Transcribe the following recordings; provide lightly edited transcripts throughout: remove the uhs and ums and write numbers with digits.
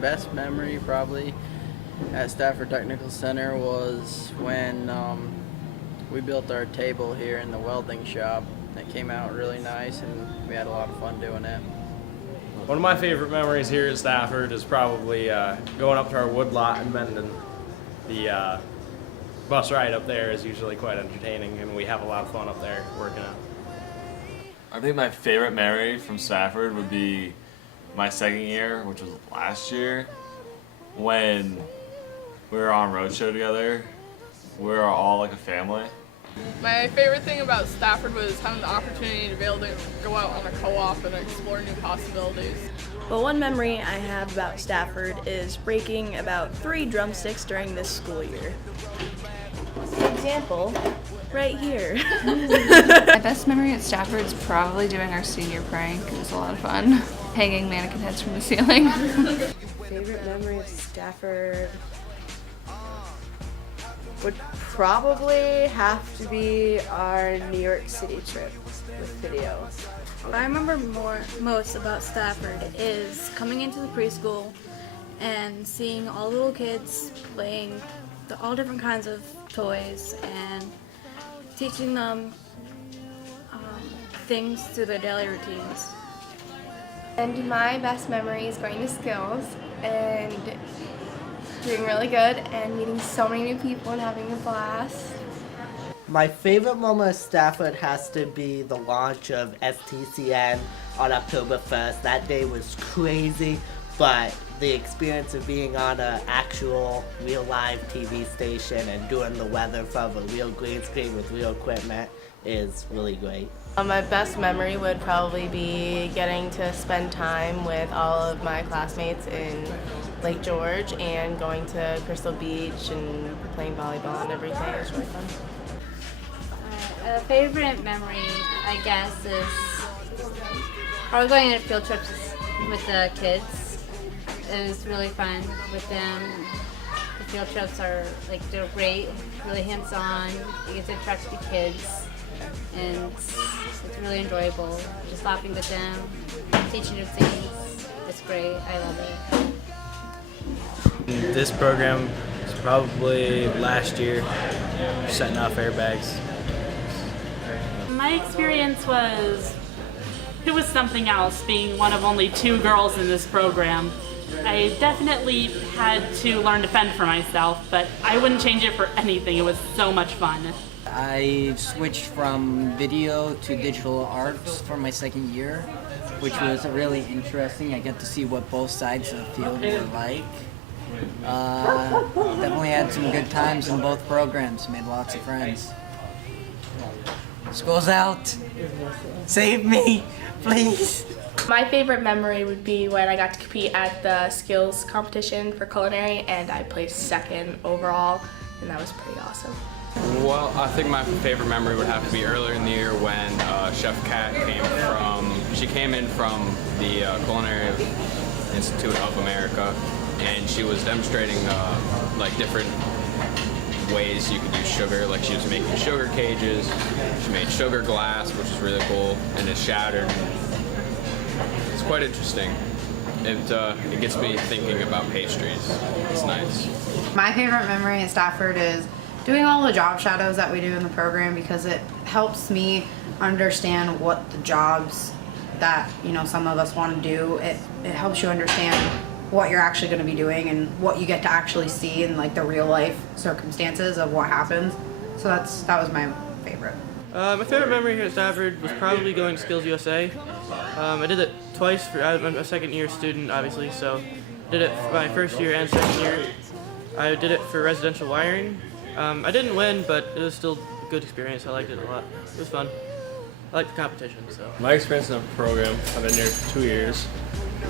best memory probably at Stafford Technical Center was when we built our table here in the welding shop. It came out really nice and we had a lot of fun doing it. One of my favorite memories here at Stafford is probably going up to our wood lot in Mendon. The bus ride up there is usually quite entertaining and we have a lot of fun up there working out. I think my favorite memory from Stafford would be my second year, which was last year, when we were on roadshow together. We were all like a family. My favorite thing about Stafford was having the opportunity to be able to go out on a co-op and explore new possibilities. Well, one memory I have about Stafford is breaking about 3 drumsticks during this school year. For example, right here. My best memory at Stafford is probably doing our senior prank. It was a lot of fun. Hanging mannequin heads from the ceiling. Favorite memory of Stafford would probably have to be our New York City trip with video. What I remember most about Stafford is coming into the preschool and seeing all the little kids playing all different kinds of toys and teaching them things through their daily routines. And my best memory is going to Skills and doing really good and meeting so many new people and having a blast. My favorite moment of Stafford has to be the launch of STCN on October 1st. That day was crazy, but the experience of being on an actual real live TV station and doing the weather from a real green screen with real equipment is really great. My best memory would probably be getting to spend time with all of my classmates in Lake George and going to Crystal Beach and playing volleyball and everything. It was really fun. A favorite memory, I guess, is probably going on field trips with the kids. It was really fun with them. The field trips they're great, really hands-on. You get to interact with the kids, and it's really enjoyable. Just laughing with them, teaching them things. It's great. I love it. This program is probably last year, setting off airbags. My experience was something else, being one of only 2 girls in this program. I definitely had to learn to fend for myself, but I wouldn't change it for anything. It was so much fun. I switched from video to digital arts for my second year, which was really interesting. I got to see what both sides of the field were like. Definitely had some good times in both programs, made lots of friends. School's out. Save me, please. My favorite memory would be when I got to compete at the skills competition for culinary and I placed second overall, and that was pretty awesome. Well, I think my favorite memory would have to be earlier in the year when Chef Kat came in from the Culinary Institute of America, and she was demonstrating different ways you could use sugar. Like, she was making sugar cages, she made sugar glass, which is really cool, and it shattered. It's quite interesting. It gets me thinking about pastries. It's nice. My favorite memory at Stafford is doing all the job shadows that we do in the program, because it helps me understand what the jobs that some of us want to do. It helps you understand what you're actually going to be doing and what you get to actually see in the real life circumstances of what happens. So that was my favorite. My favorite memory here at Stafford was probably going to Skills USA. I did it twice. I'm a second year student, obviously, so I did it for my first year and second year. I did it for residential wiring. I didn't win, but it was still a good experience. I liked it a lot. It was fun. I liked the competition. So My experience in the program, I've been here 2 years.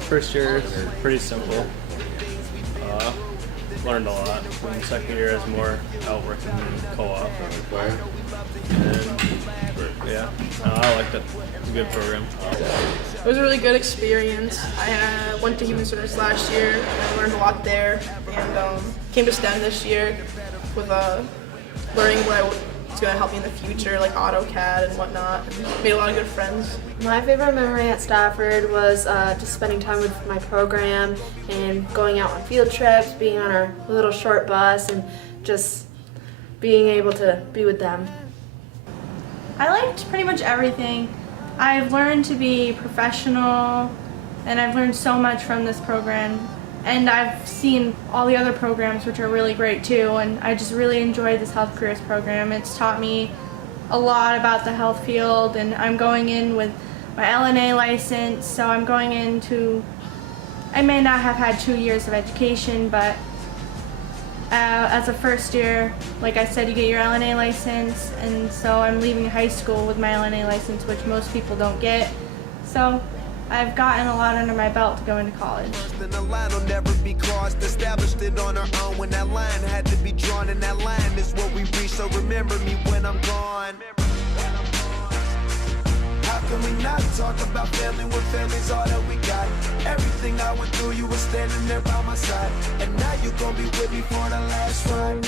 First year is pretty simple. Learned a lot. And the second year is more out working in co-op and required. And yeah, I liked it. It's a good program. It was a really good experience. I went to Human Service last year and I learned a lot there, and came to STEM this year with learning what it's going to help me in the future, like AutoCAD and whatnot. And made a lot of good friends. My favorite memory at Stafford was just spending time with my program and going out on field trips, being on our little short bus, and just being able to be with them. I liked pretty much everything. I've learned to be professional, and I've learned so much from this program. And I've seen all the other programs, which are really great too, and I just really enjoyed this health careers program. It's taught me a lot about the health field, and I'm going in with my LNA license, so I'm going into, I may not have had 2 years of education, but as a first year, like I said, you get your LNA license, and so I'm leaving high school with my LNA license, which most people don't get. So I've gotten a lot under my belt to go into college. The line will never be crossed, established it on our own when that line had to be drawn, and that line is what we reach, so remember me when I'm gone. How can we not talk about family when family's all that we got? Everything I went through, you were standing there by my side, and now you're gonna be with me for the last ride.